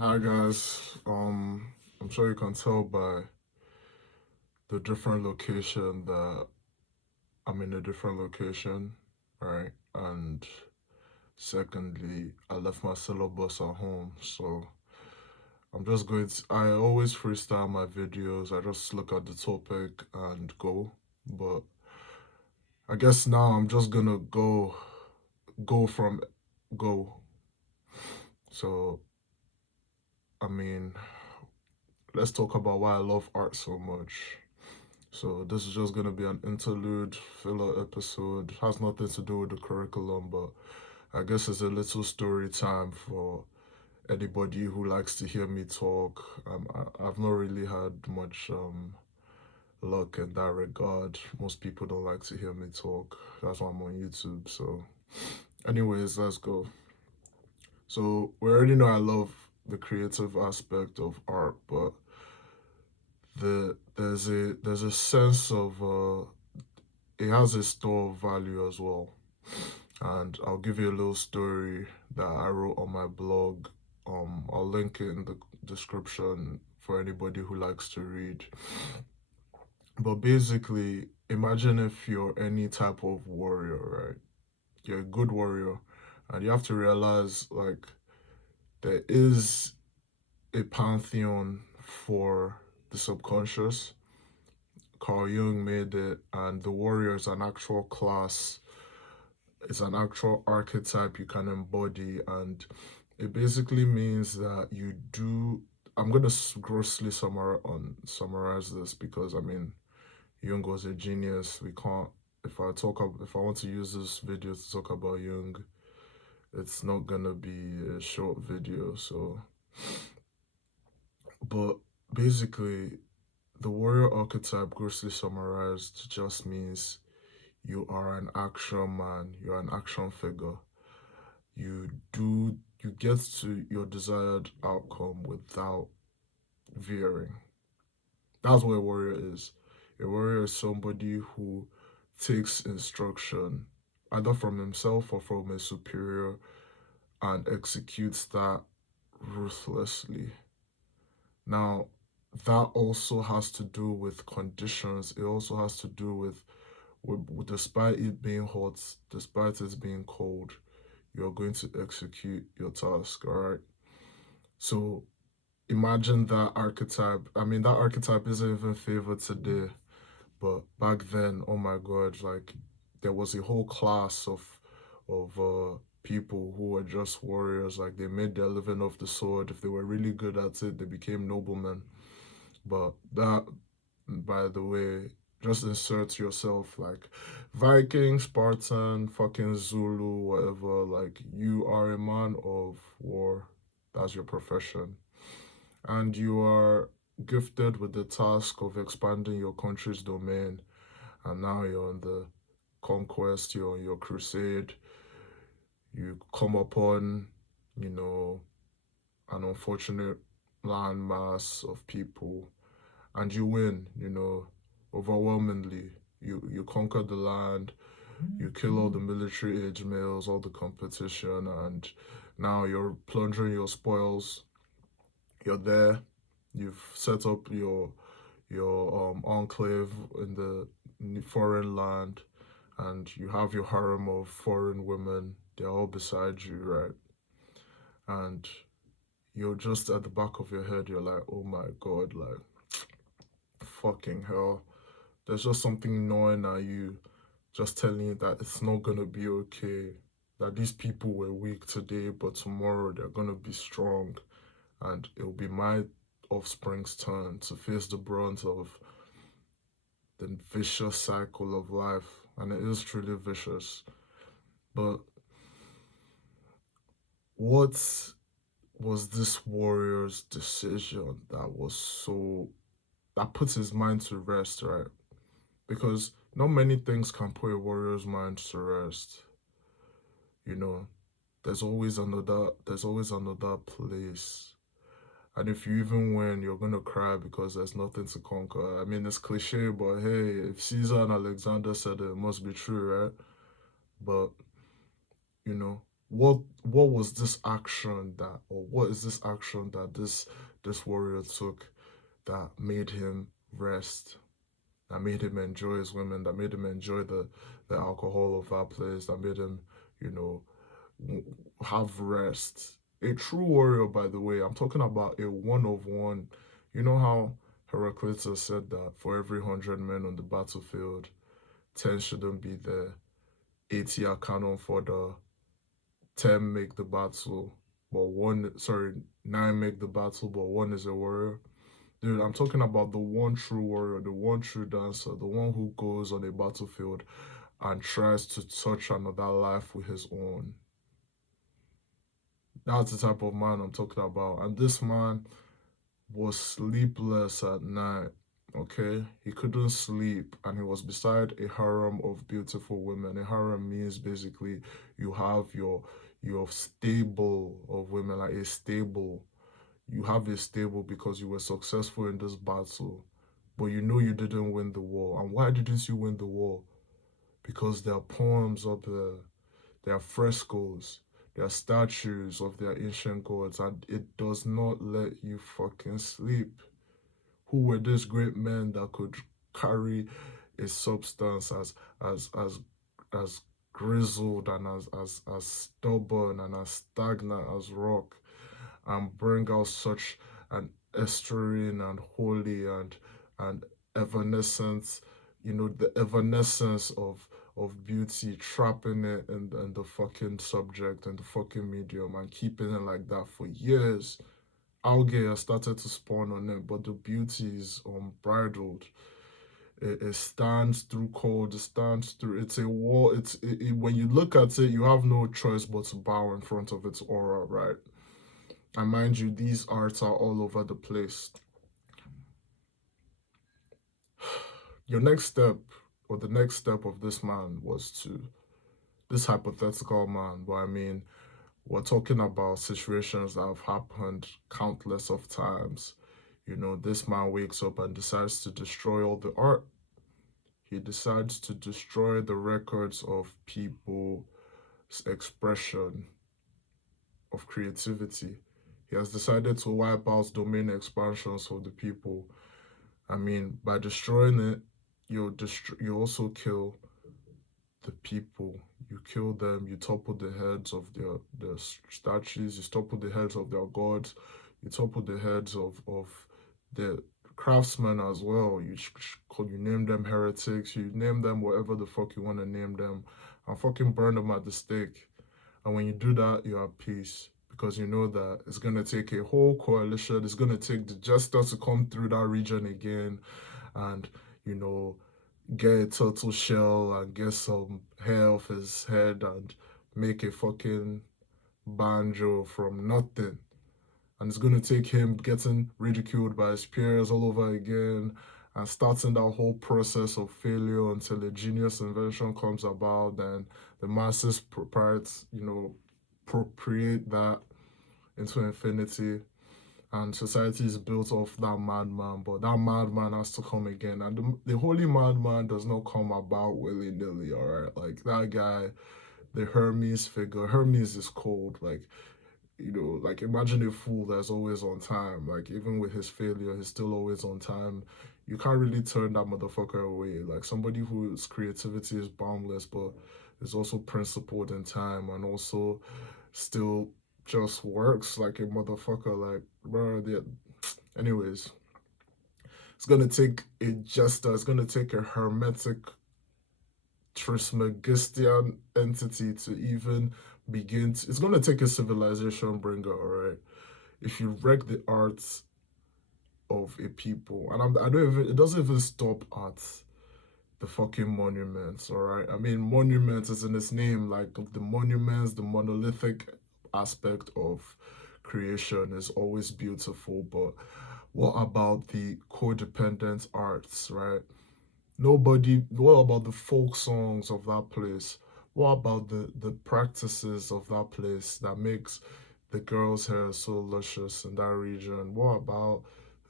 Hi guys. I'm sure you can tell by the different location that I'm in a different location, right? And secondly, I left my syllabus at home, so I'm just going to. I always freestyle my videos. I just look at the topic and go. But I guess now I'm just gonna go from go. So I mean, let's talk about why I love art so much. So this is just gonna be an interlude filler episode. Has nothing to do with the curriculum, but I guess it's a little story time for anybody who likes to hear me talk. I've not really had much luck in that regard. Most people don't like to hear me talk. That's why I'm on YouTube. So, anyways, let's go. So we already know I love the creative aspect of art, but there's a sense of it has a store of value as well. And I'll give you a little story that I wrote on my blog. I'll link it in the description for anybody who likes to read. But basically, imagine if you're any type of warrior, right? You're a good warrior, and you have to realize like there is a pantheon for the subconscious. Carl Jung made it, and the warrior is an actual class. It's an actual archetype you can embody, and it basically means that you do. I'm gonna grossly summarize this because I mean Jung was a genius. We can't. If I want to use this video to talk about Jung, it's not gonna be a short video. So, but basically, the warrior archetype, grossly summarized, just means you are an action man. You're an action figure. You get to your desired outcome without veering. That's what a warrior is. A warrior is somebody who takes instruction either from himself or from a superior and executes that ruthlessly. Now, that also has to do with conditions. It also has to do with despite it being hot, despite it being cold, you're going to execute your task, all right? So imagine that archetype. I mean, that archetype isn't even favored today, but back then, oh my God, like there was a whole class of people who were just warriors. Like they made their living off the sword. If they were really good at it, they became noblemen. But that, by the way, just insert yourself like Viking, Spartan, fucking Zulu, whatever. Like you are a man of war. That's your profession. And you are gifted with the task of expanding your country's domain. And now you're on the conquest, you're on your crusade. You come upon, you know, an unfortunate landmass of people and you win, overwhelmingly. You conquer the land, you kill all the military age males, all the competition, and now you're plundering your spoils. You're there. You've set up your enclave in the foreign land, and you have your harem of foreign women. They're all beside you, right? And you're just at the back of your head. You're like, oh my god, like fucking hell. There's just something gnawing at you, just telling you that it's not gonna be okay. That these people were weak today, but tomorrow they're gonna be strong, and it'll be my offspring's turn to face the brunt of the vicious cycle of life. And it is truly vicious. But what was this warrior's decision that puts his mind to rest, right? Because not many things can put a warrior's mind to rest. You know, there's always another place. And if you even win, you're gonna cry because there's nothing to conquer. I mean, it's cliche, but hey, if Caesar and Alexander said it, it must be true, right? But you know, what was this action that, or what is this action that this warrior took that made him rest, that made him enjoy his women, that made him enjoy the alcohol of that place, that made him, you know, have rest. A true warrior, by the way, I'm talking about a one of one. You know how Heraclitus said that for every 100 men on the battlefield, 10 shouldn't be there, 80 are cannon fodder, 10 make the battle, but one, sorry, 9 make the battle, but one is a warrior. Dude, I'm talking about the one true warrior, the one true dancer, the one who goes on a battlefield and tries to touch another life with his own. That's the type of man I'm talking about. And this man was sleepless at night. Okay, he couldn't sleep, and he was beside a harem of beautiful women. A harem means basically you have your stable of women, like a stable. You have a stable because you were successful in this battle, but you know you didn't win the war. And why didn't you win the war? Because there are poems up there, there are frescoes, there are statues of their ancient gods, and it does not let you fucking sleep. Who were these great men that could carry a substance as grizzled and as stubborn and as stagnant as rock, and bring out such an estuarine and holy and evanescence, the evanescence of beauty, trapping it in the fucking subject and the fucking medium and keeping it like that for years. Algae has started to spawn on it, but the beauty is unbridled. It stands through cold. It stands through. It's a wall. When you look at it, you have no choice but to bow in front of its aura, right? And mind you, these arts are all over the place. Your next step, or the next step of this man was to, this hypothetical man, but I mean, we're talking about situations that have happened countless of times. This man wakes up and decides to destroy all the art. He decides to destroy the records of people's expression of creativity. He has decided to wipe out domain expansions for the people. I mean, by destroying it, you also kill the people. You kill them. You topple the heads of their statues. You topple the heads of their gods. You topple the heads of the craftsmen as well. You name them heretics. You name them whatever the fuck you want to name them, and fucking burn them at the stake. And when you do that, you have peace, because you know that it's gonna take a whole coalition. It's gonna take the Jester to come through that region again, and you know get a turtle shell and get some hair off his head and make a fucking banjo from nothing. And it's going to take him getting ridiculed by his peers all over again and starting that whole process of failure until a genius invention comes about. Then the masses appropriate that into infinity, and society is built off that madman, but that madman has to come again. And the holy madman does not come about willy nilly, all right? Like that guy, the Hermes figure. Hermes is cold. Like imagine a fool that's always on time. Like even with his failure, he's still always on time. You can't really turn that motherfucker away. Like somebody whose creativity is boundless, but is also principled in time and also still just works like a motherfucker. Like, bro, anyways, it's gonna take a jester, it's gonna take a hermetic Trismegistian entity to even begin to, it's gonna take a civilization bringer, alright? If you wreck the arts of a people, and I don't even, it doesn't even stop at the fucking monuments, alright? I mean, monuments is in its name, like the monuments, the monolithic aspect of creation is always beautiful, but what about the codependent arts, right? What about the folk songs of that place? What about the practices of that place that makes the girl's hair so luscious in that region? What about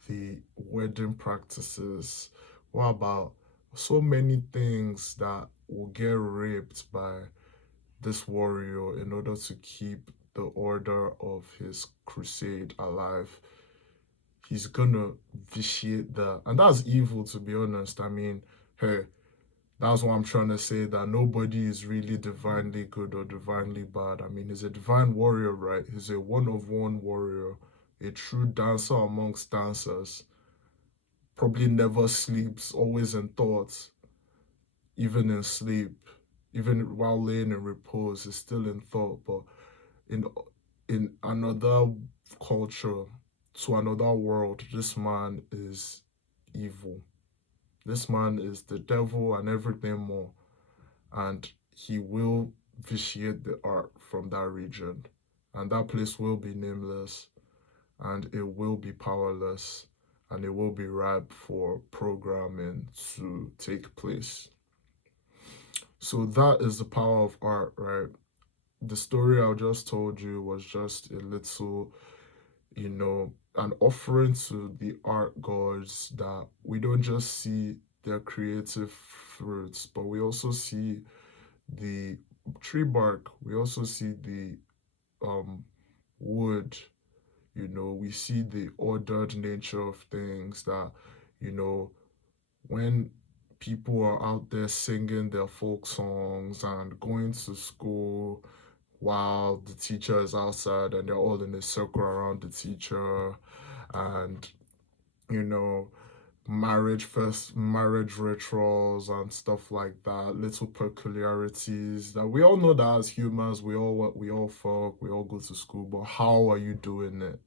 the wedding practices? What about so many things that will get raped by this warrior, in order to keep the order of his crusade alive, he's gonna vitiate that. And that's evil, to be honest. I mean, hey, that's what I'm trying to say, that nobody is really divinely good or divinely bad. I mean, he's a divine warrior, right? He's a one of one warrior, a true dancer amongst dancers. Probably never sleeps, always in thoughts, even in sleep, even while laying in repose, is still in thought. But in another culture, to another world, this man is evil. This man is the devil and everything more. And he will vitiate the art from that region. And that place will be nameless, and it will be powerless, and it will be ripe for programming to take place. So that is the power of art, right? The story I just told you was just a little, an offering to the art gods, that we don't just see their creative fruits, but we also see the tree bark, we also see the um wood, we see the ordered nature of things, that, you know, when people are out there singing their folk songs and going to school while the teacher is outside and they're all in a circle around the teacher, and, you know, marriage rituals and stuff like that, little peculiarities that we all know, that as humans we all fuck, we all go to school, but how are you doing it?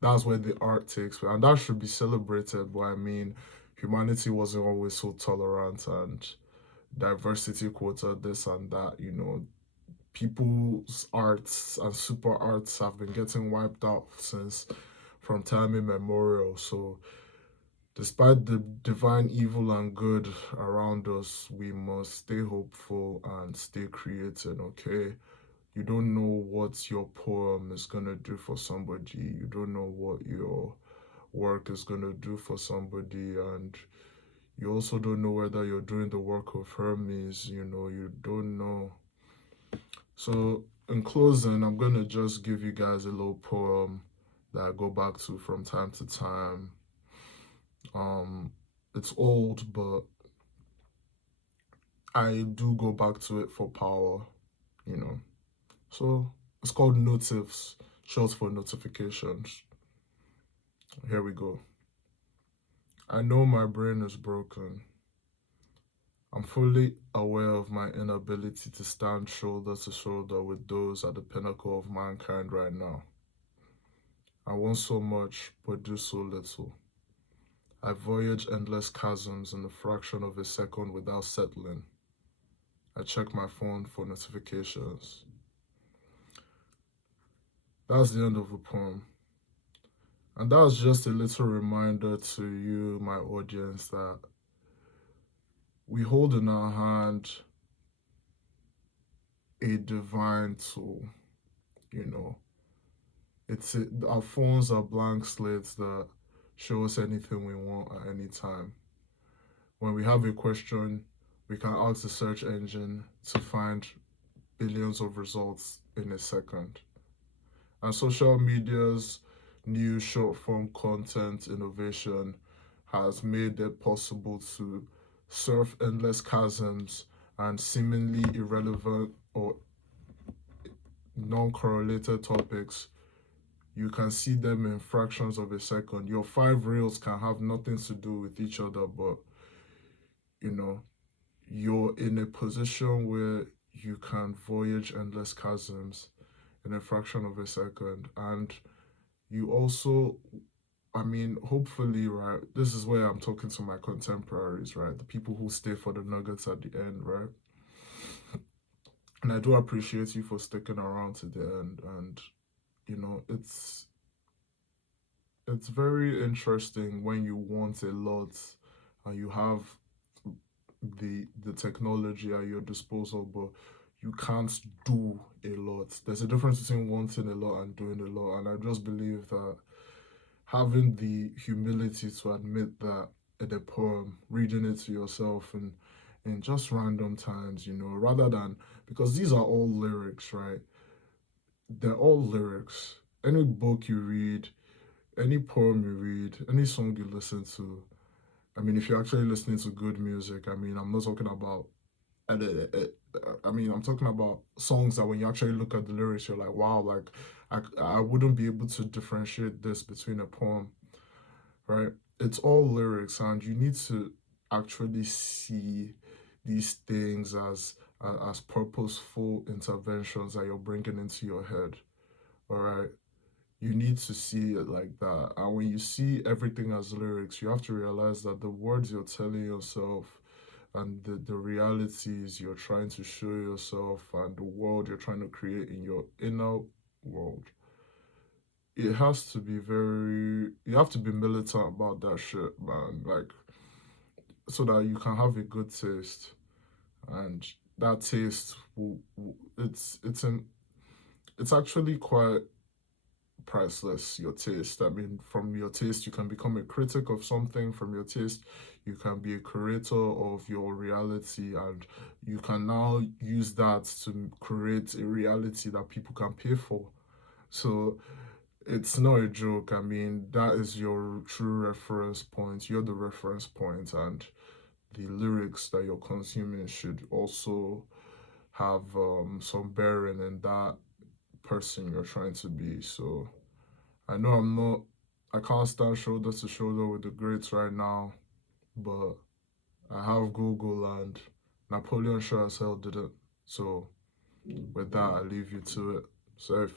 That's where the art takes, and that should be celebrated. But I mean, humanity wasn't always so tolerant, and diversity quota this and that, people's arts and super arts have been getting wiped out since from time immemorial. So despite the divine evil and good around us, we must stay hopeful and stay creative, okay? You don't know what your poem is going to do for somebody. You don't know what your work is going to do for somebody. And you also don't know whether you're doing the work of Hermes. You don't know. So, in closing, I'm going to just give you guys a little poem that I go back to from time to time. It's old, but I do go back to it for power, you know. So it's called Notifs, short for notifications. Here we go. I know my brain is broken. I'm fully aware of my inability to stand shoulder to shoulder with those at the pinnacle of mankind right now. I want so much, but do so little. I voyage endless chasms in a fraction of a second without settling. I check my phone for notifications. That's the end of the poem. And that was just a little reminder to you, my audience, that we hold in our hand a divine tool. You know, our phones are blank slates that show us anything we want at any time. When we have a question, we can ask the search engine to find billions of results in a second. And social media's new short form content innovation has made it possible to surf endless chasms and seemingly irrelevant or non correlated topics. You can see them in fractions of a second. Your 5 reels can have nothing to do with each other, but you know, you're in a position where you can voyage endless chasms in a fraction of a second. And you also, I mean, hopefully, right, this is where I'm talking to my contemporaries, right, the people who stay for the nuggets at the end, right? And I do appreciate you for sticking around to the end. And it's very interesting when you want a lot and you have the technology at your disposal, but you can't do a lot. There's a difference between wanting a lot and doing a lot. And I just believe that having the humility to admit that in a poem, reading it to yourself and in just random times, rather than because these are all lyrics, right? They're all lyrics. Any book you read, any poem you read, any song you listen to. I mean, if you're actually listening to good music, I mean, I'm not talking about. I mean, I'm talking about songs that when you actually look at the lyrics, you're like, wow, like I wouldn't be able to differentiate this between a poem, right? It's all lyrics, and you need to actually see these things as purposeful interventions that you're bringing into your head. All right, you need to see it like that. And when you see everything as lyrics, you have to realize that the words you're telling yourself and the realities you're trying to show yourself and the world you're trying to create in your inner world, it has to be very, you have to be militant about that shit, man. Like, so that you can have a good taste. And that taste it's actually quite priceless, your taste. I mean, from your taste you can become a critic of something. From your taste you can be a creator of your reality, and you can now use that to create a reality that people can pay for. So it's not a joke. I mean, that is your true reference point. You're the reference point, and the lyrics that you're consuming should also have some bearing in that person you're trying to be. So I know I can't stand shoulder to shoulder with the greats right now, but I have Google, and Napoleon sure as hell didn't. So with that, I leave you to it. Safe.